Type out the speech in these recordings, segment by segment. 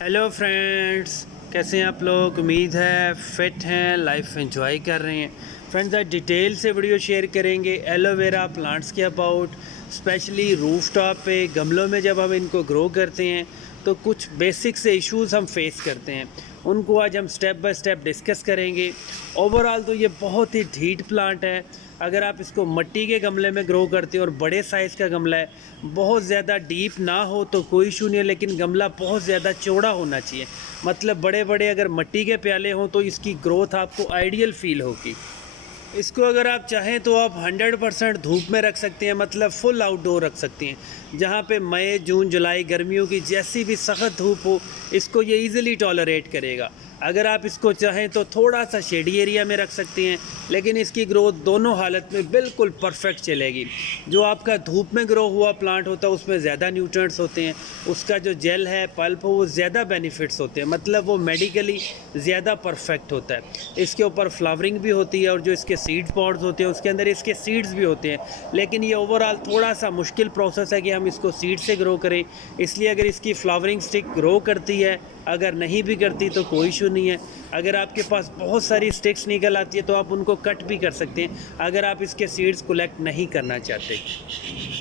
Hello friends, कैसे हैं आप लोग। उम्मीद है फिट हैं, लाइफ एंजॉय कर रहे हैं। फ्रेंड्स, आज डिटेल से वीडियो शेयर करेंगे एलोवेरा प्लांट्स के अबाउट, स्पेशली रूफ टॉप पे गमलों में जब हम इनको ग्रो करते हैं तो कुछ बेसिक से इश्यूज हम फेस करते हैं, उनको आज हम स्टेप बाय स्टेप डिस्कस करेंगे। ओवरऑल तो ये बहुत ही ढीठ प्लांट है। अगर आप इसको मिट्टी के गमले में ग्रो करते हो और बड़े साइज़ का गमला है, बहुत ज़्यादा डीप ना हो तो कोई इशू नहीं है, लेकिन गमला बहुत ज़्यादा चौड़ा होना चाहिए। मतलब बड़े बड़े अगर मिट्टी के प्याले हों तो इसकी ग्रोथ आपको आइडियल फील होगी। इसको अगर आप चाहें तो आप 100% धूप में रख सकते हैं, मतलब फुल आउटडोर रख सकते हैं। जहाँ पे मई जून जुलाई गर्मियों की जैसी भी सख्त धूप हो, इसको ये इजीली टॉलरेट करेगा। अगर आप इसको चाहें तो थोड़ा सा शेडी एरिया में रख सकते हैं, लेकिन इसकी ग्रोथ दोनों हालत में बिल्कुल परफेक्ट चलेगी। जो आपका धूप में ग्रो हुआ प्लांट होता है उसमें ज़्यादा न्यूट्रिएंट्स होते हैं, उसका जो जेल है पल्प हो वो ज़्यादा बेनिफिट्स होते हैं, मतलब वो मेडिकली ज़्यादा परफेक्ट होता है। इसके ऊपर फ्लावरिंग भी होती है और जो इसके सीड पॉड्स होते हैं उसके अंदर इसके सीड्स भी होते हैं। लेकिन ये ओवरऑल थोड़ा सा मुश्किल प्रोसेस है कि हम इसको सीड से ग्रो करें, इसलिए अगर इसकी फ्लावरिंग स्टिक ग्रो करती है, अगर नहीं भी करती तो कोई इशू नहीं है। अगर आपके पास बहुत सारी स्टिक्स निकल आती है तो आप उनको कट भी कर सकते हैं, अगर आप इसके सीड्स कलेक्ट नहीं करना चाहते।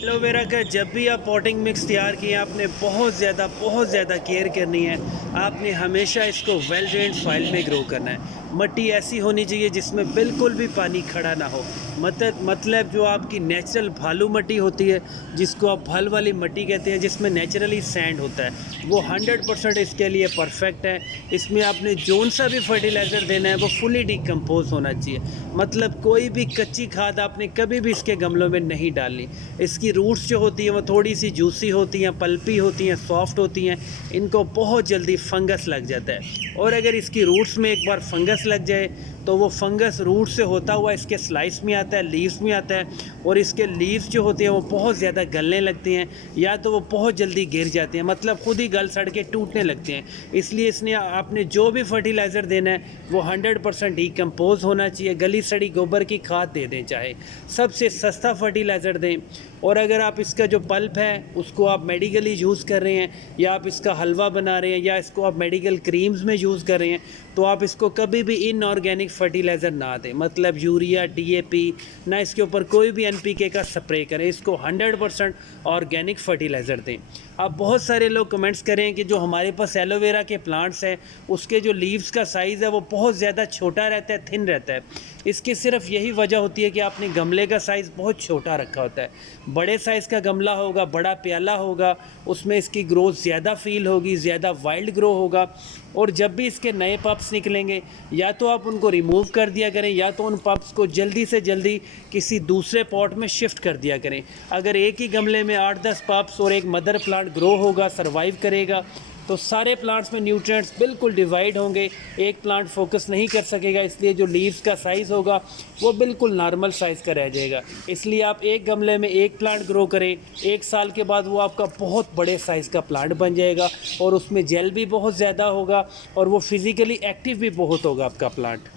एलोवेरा का जब भी आप पॉटिंग मिक्स तैयार किए, आपने बहुत ज़्यादा केयर करनी है। आपने हमेशा इसको वेल ड्रेन्ड सॉइल में ग्रो करना है। मिट्टी ऐसी होनी चाहिए जिसमें बिल्कुल भी पानी खड़ा ना हो। मतलब जो आपकी नेचुरल भालू मिट्टी होती है, जिसको आप भल वाली मिट्टी कहते हैं, जिसमें नेचुरली सैंड होता है, वो 100% इसके लिए परफेक्ट है। इसमें आपने जोन सा भी फर्टिलाइज़र देना है वो फुली डिकम्पोज होना चाहिए। मतलब कोई भी कच्ची खाद आपने कभी भी इसके गमलों में नहीं डालनी। इसकी रूट्स जो होती हैं वो थोड़ी सी जूसी होती हैं, पल्पी होती हैं, सॉफ्ट होती हैं। इनको बहुत जल्दी फंगस लग जाता है, और अगर इसकी रूट्स में एक बार फंगस लग जाए तो वो फंगस रूट से होता हुआ इसके स्लाइस में आता है, लीव्स में आता है, और इसके लीव्स जो होते हैं वो बहुत ज़्यादा गलने लगती हैं, या तो वो बहुत जल्दी गिर जाते हैं, मतलब खुद ही गल सड़ के टूटने लगते हैं। इसलिए इसने आपने जो भी फर्टिलाइज़र देना है वो 100% डिकम्पोज होना चाहिए। गली सड़ी गोबर की खाद दे दें, चाहे सबसे सस्ता फर्टिलाइज़र दें। और अगर आप इसका जो पल्प है उसको आप मेडिकली यूज़ कर रहे हैं, या आप इसका हलवा बना रहे हैं, या इसको आप मेडिकल क्रीम्स में यूज़ कर रहे हैं, तो आप इसको कभी भी इनऑर्गेनिक फर्टिलाइज़र ना दें, मतलब यूरिया, डीएपी ना, इसके ऊपर कोई भी एनपीके का स्प्रे करें। इसको 100% ऑर्गेनिक फर्टिलाइज़र दें। अब बहुत सारे लोग कमेंट्स करें कि जो हमारे पास एलोवेरा के प्लांट्स हैं उसके जो लीव्स का साइज़ है वो बहुत ज़्यादा छोटा रहता है, थिन रहता है। इसकी सिर्फ यही वजह होती है कि आपने गमले का साइज़ बहुत छोटा रखा होता है। बड़े साइज़ का गमला होगा, बड़ा प्याला होगा, उसमें इसकी ग्रोथ ज़्यादा फील होगी, ज़्यादा वाइल्ड ग्रो होगा। और जब भी इसके नए पप्स निकलेंगे, या तो आप उनको रिमूव कर दिया करें, या तो उन पप्स को जल्दी से जल्दी किसी दूसरे पॉट में शिफ्ट कर दिया करें। अगर एक ही गमले में 8-10 पप्स और एक मदर प्लांट ग्रो होगा, सर्वाइव करेगा, तो सारे प्लांट्स में न्यूट्रिएंट्स बिल्कुल डिवाइड होंगे, एक प्लांट फोकस नहीं कर सकेगा। इसलिए जो लीव्स का साइज़ होगा वो बिल्कुल नॉर्मल साइज़ का रह जाएगा। इसलिए आप एक गमले में एक प्लांट ग्रो करें, 1 साल के बाद वो आपका बहुत बड़े साइज़ का प्लांट बन जाएगा, और उसमें जेल भी बहुत ज़्यादा होगा, और वो फिज़िकली एक्टिव भी बहुत होगा आपका प्लांट।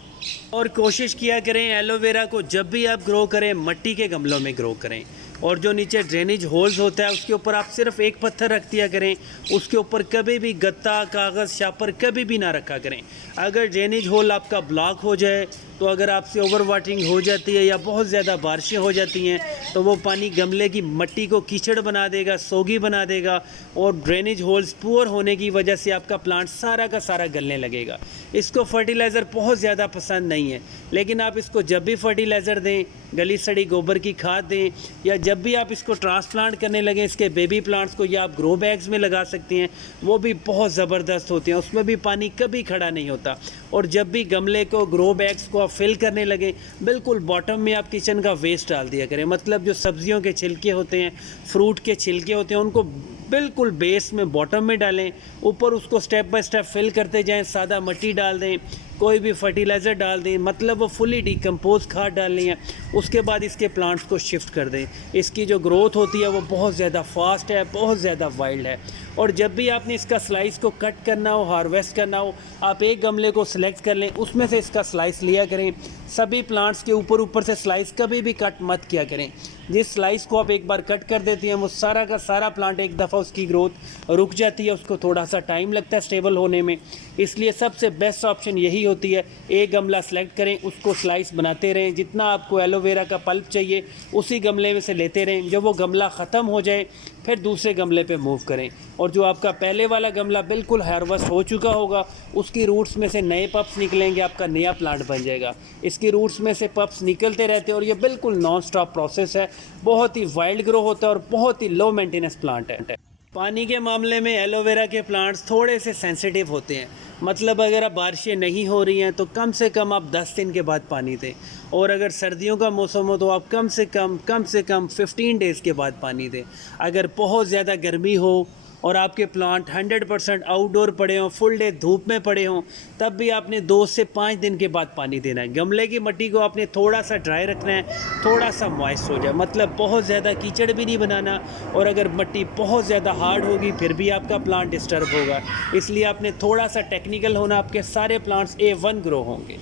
और कोशिश किया करें एलोवेरा को जब भी आप ग्रो करें मिट्टी के गमलों में ग्रो करें, और जो नीचे ड्रेनेज होल्स होता है उसके ऊपर आप सिर्फ एक पत्थर रख दिया करें। उसके ऊपर कभी भी गत्ता, कागज़, शापर कभी भी ना रखा करें। अगर ड्रेनेज होल आपका ब्लॉक हो जाए, तो अगर आपसे ओवर वाटरिंग हो जाती है या बहुत ज़्यादा बारिशें हो जाती हैं, तो वो पानी गमले की मिट्टी को कीचड़ बना देगा, सोगी बना देगा, और ड्रेनेज होल्स पुअर होने की वजह से आपका प्लांट सारा का सारा गलने लगेगा। इसको फर्टिलाइज़र बहुत ज़्यादा पसंद नहीं है, लेकिन आप इसको जब भी फर्टिलाइज़र दें, गली सड़ी गोबर की खाद दें, या जब भी आप इसको ट्रांसप्लांट करने लगें इसके बेबी प्लांट्स को, या आप ग्रो बैग्स में लगा सकते हैं, वो भी बहुत ज़बरदस्त होते हैं, उसमें भी पानी कभी खड़ा नहीं होता। और जब भी गमले को, ग्रो बैग्स को आप फिल करने लगे, बिल्कुल बॉटम में आप किचन का वेस्ट डाल दिया करें। मतलब जो सब्जियों के छिलके होते हैं, फ्रूट के छिलके होते हैं, उनको बिल्कुल बेस में, बॉटम में डालें, ऊपर उसको स्टेप बाय स्टेप फिल करते जाएं, सादा मिट्टी डाल दें। कोई भी फर्टिलाइज़र डाल दें, मतलब वो फुली डिकम्पोज खाद डालनी है। उसके बाद इसके प्लांट्स को शिफ्ट कर दें। इसकी जो ग्रोथ होती है वो बहुत ज़्यादा फास्ट है, बहुत ज़्यादा वाइल्ड है। और जब भी आपने इसका स्लाइस को कट करना हो, हार्वेस्ट करना हो, आप एक गमले को सिलेक्ट कर लें, उसमें से इसका स्लाइस लिया करें। सभी प्लांट्स के ऊपर से स्लाइस कभी भी कट मत किया करें। जिस स्लाइस को आप एक बार कट कर देते हैं वो सारा का सारा प्लांट एक दफ़ा उसकी ग्रोथ रुक जाती है, उसको थोड़ा सा टाइम लगता है स्टेबल होने में। इसलिए सबसे बेस्ट ऑप्शन यही होती है, एक गमला सेलेक्ट करें, उसको स्लाइस बनाते रहें। जितना आपको एलोवेरा का पल्प चाहिए उसी गमले में से लेते रहें। जब वो गमला ख़त्म हो जाए फिर दूसरे गमले पे मूव करें। और जो आपका पहले वाला गमला बिल्कुल हार्वेस्ट हो चुका होगा उसकी रूट्स में से नए पप्स निकलेंगे, आपका नया प्लांट बन जाएगा। इसकी रूट्स में से पप्स निकलते रहते हैं और ये बिल्कुल नॉन स्टॉप प्रोसेस है। बहुत ही वाइल्ड ग्रो होता है और बहुत ही लो मेंटेनेंस प्लांट है। पानी के मामले में एलोवेरा के प्लांट्स थोड़े से सेंसिटिव होते हैं। मतलब अगर अब बारिशें नहीं हो रही हैं तो कम से कम आप 10 दिन के बाद पानी दें, और अगर सर्दियों का मौसम हो तो आप कम से कम 15 डेज़ के बाद पानी दें। अगर बहुत ज़्यादा गर्मी हो और आपके प्लांट 100% आउटडोर पड़े हों, फुल डे धूप में पड़े हों, तब भी आपने 2 से 5 दिन के बाद पानी देना है। गमले की मिट्टी को आपने थोड़ा सा ड्राई रखना है, थोड़ा सा मॉइस्ट हो जाए, मतलब बहुत ज़्यादा कीचड़ भी नहीं बनाना। और अगर मिट्टी बहुत ज़्यादा हार्ड होगी फिर भी आपका प्लांट डिस्टर्ब होगा। इसलिए आपने थोड़ा सा टेक्निकल होना, आपके सारे प्लांट्स A1 ग्रो होंगे।